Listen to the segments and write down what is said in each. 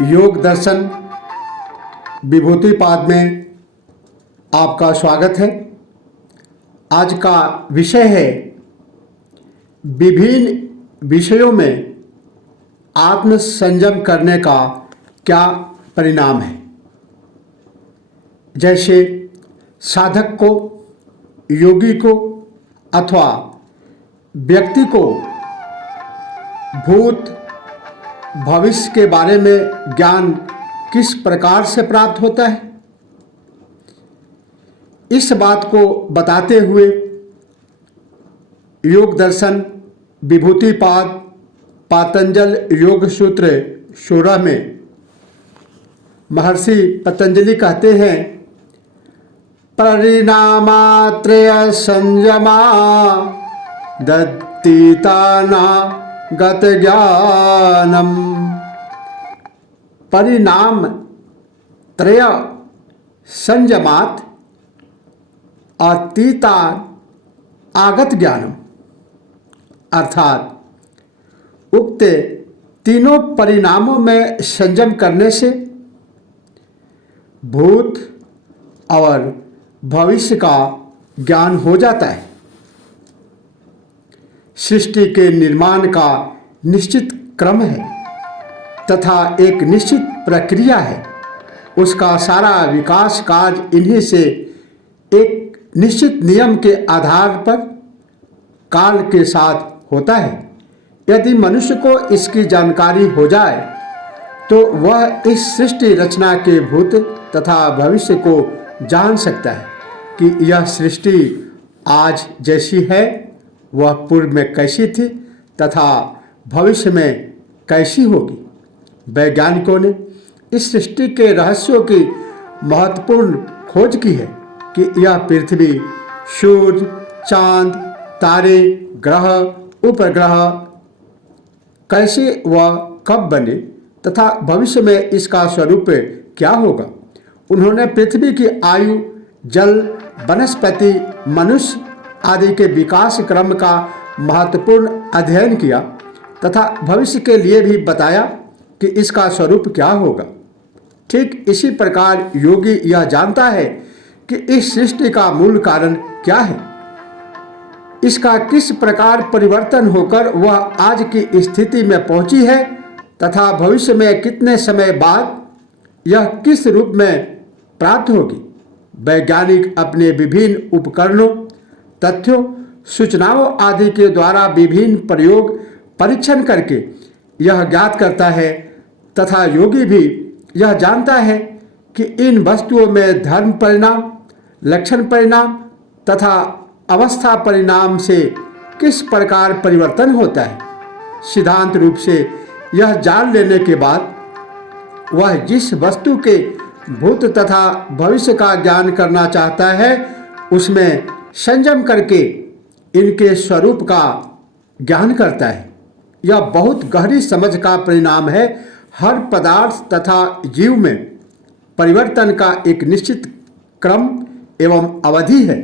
योग दर्शन विभूतिपाद में आपका स्वागत है। आज का विषय है विभिन्न विषयों में आत्म संयम करने का क्या परिणाम है। जैसे साधक को, योगी को अथवा व्यक्ति को भूत भविष्य के बारे में ज्ञान किस प्रकार से प्राप्त होता है, इस बात को बताते हुए योग दर्शन विभूतिपाद पातंजल योग सूत्र 16 में महर्षि पतंजलि कहते हैं, परिणामात्रय संयमा दत्तीताना गत ज्ञानम। परिणाम त्रय संयमात अतीता आगत ज्ञानम, अर्थात उक्त तीनों परिणामों में संयम करने से भूत और भविष्य का ज्ञान हो जाता है। सृष्टि के निर्माण का निश्चित क्रम है तथा एक निश्चित प्रक्रिया है। उसका सारा विकास कार्य इन्हीं से एक निश्चित नियम के आधार पर काल के साथ होता है। यदि मनुष्य को इसकी जानकारी हो जाए तो वह इस सृष्टि रचना के भूत तथा भविष्य को जान सकता है कि यह सृष्टि आज जैसी है वह पूर्व में कैसी थी तथा भविष्य में कैसी होगी। वैज्ञानिकों ने इस सृष्टि के रहस्यों की महत्वपूर्ण खोज की है कि यह पृथ्वी, सूर्य, चांद, तारे, ग्रह, उपग्रह कैसे व कब बने तथा भविष्य में इसका स्वरूप क्या होगा। उन्होंने पृथ्वी की आयु, जल, वनस्पति, मनुष्य आदि के विकास क्रम का महत्वपूर्ण अध्ययन किया तथा भविष्य के लिए भी बताया कि इसका स्वरूप क्या होगा। ठीक इसी प्रकार योगी यह जानता है कि इस सृष्टि का मूल कारण क्या है, इसका किस प्रकार परिवर्तन होकर वह आज की स्थिति में पहुंची है तथा भविष्य में कितने समय बाद यह किस रूप में प्राप्त होगी। वैज्ञानिक अपने विभिन्न उपकरणों, तथ्यों, सूचनाओं आदि के द्वारा विभिन्न प्रयोग परीक्षण करके यह ज्ञात करता है तथा योगी भी यह जानता है कि इन वस्तुओं में धर्म परिणाम, लक्षण परिणाम तथा अवस्था परिणाम से किस प्रकार परिवर्तन होता है। सिद्धांत रूप से यह जान लेने के बाद वह जिस वस्तु के भूत तथा भविष्य का ज्ञान करना चाहता है उसमें संयम करके इनके स्वरूप का ज्ञान करता है। यह बहुत गहरी समझ का परिणाम है। हर पदार्थ तथा जीव में परिवर्तन का एक निश्चित क्रम एवं अवधि है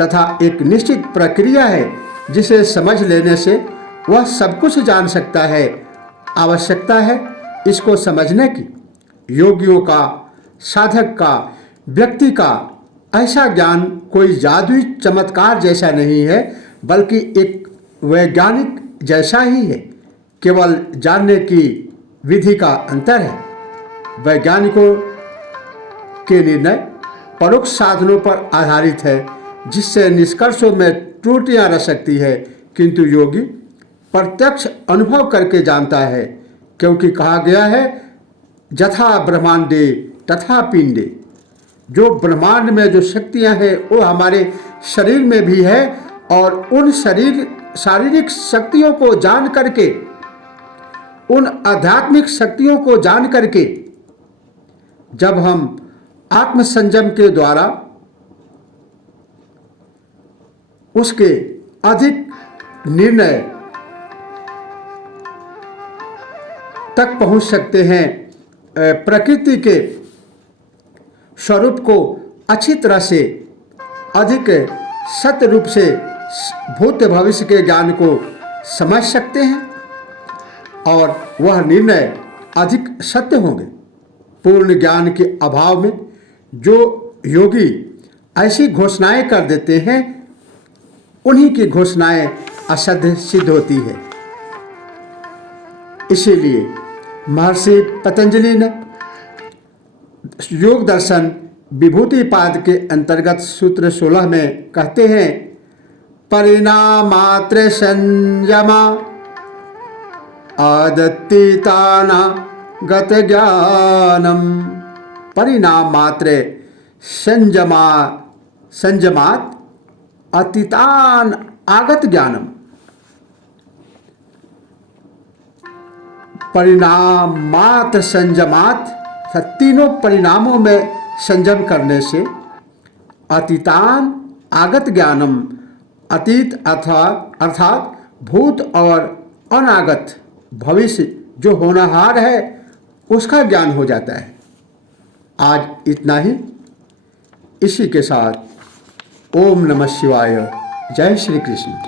तथा एक निश्चित प्रक्रिया है जिसे समझ लेने से वह सब कुछ जान सकता है। आवश्यकता है इसको समझने की। योगियों का, साधक का, व्यक्ति का ऐसा ज्ञान कोई जादुई चमत्कार जैसा नहीं है बल्कि एक वैज्ञानिक जैसा ही है। केवल जानने की विधि का अंतर है। वैज्ञानिकों के निर्णय परोक्ष साधनों पर आधारित है जिससे निष्कर्षों में त्रुटियां रह सकती है, किंतु योगी प्रत्यक्ष अनुभव करके जानता है, क्योंकि कहा गया है यथा ब्रह्मांडे तथा पिंडे। जो ब्रह्मांड में जो शक्तियां हैं वो हमारे शरीर में भी है और उन शारीरिक शक्तियों को जान करके, उन आध्यात्मिक शक्तियों को जान करके जब हम आत्म संयम के द्वारा उसके अधिक निर्णय तक पहुंच सकते हैं, प्रकृति के स्वरूप को अच्छी तरह से अधिक सत्य रूप से भूत भविष्य के ज्ञान को समझ सकते हैं और वह निर्णय अधिक सत्य होंगे। पूर्ण ज्ञान के अभाव में जो योगी ऐसी घोषणाएं कर देते हैं, उन्हीं की घोषणाएं असत्य सिद्ध होती है। इसीलिए महर्षि पतंजलि ने योग दर्शन विभूतिपाद के अंतर्गत सूत्र 16 में कहते हैं, परिणामात्र संयमा आदत्तिताना गत ज्ञानम। परिणाम मात्र संयमात अतीतान आगत ज्ञानम। परिणाम मात्र संयमात, तीनों परिणामों में संयम करने से अतीतान आगत ज्ञानम, अतीत अर्थात भूत और अनागत भविष्य जो होनहार है उसका ज्ञान हो जाता है। आज इतना ही। इसी के साथ ओम नमः शिवाय। जय श्री कृष्ण।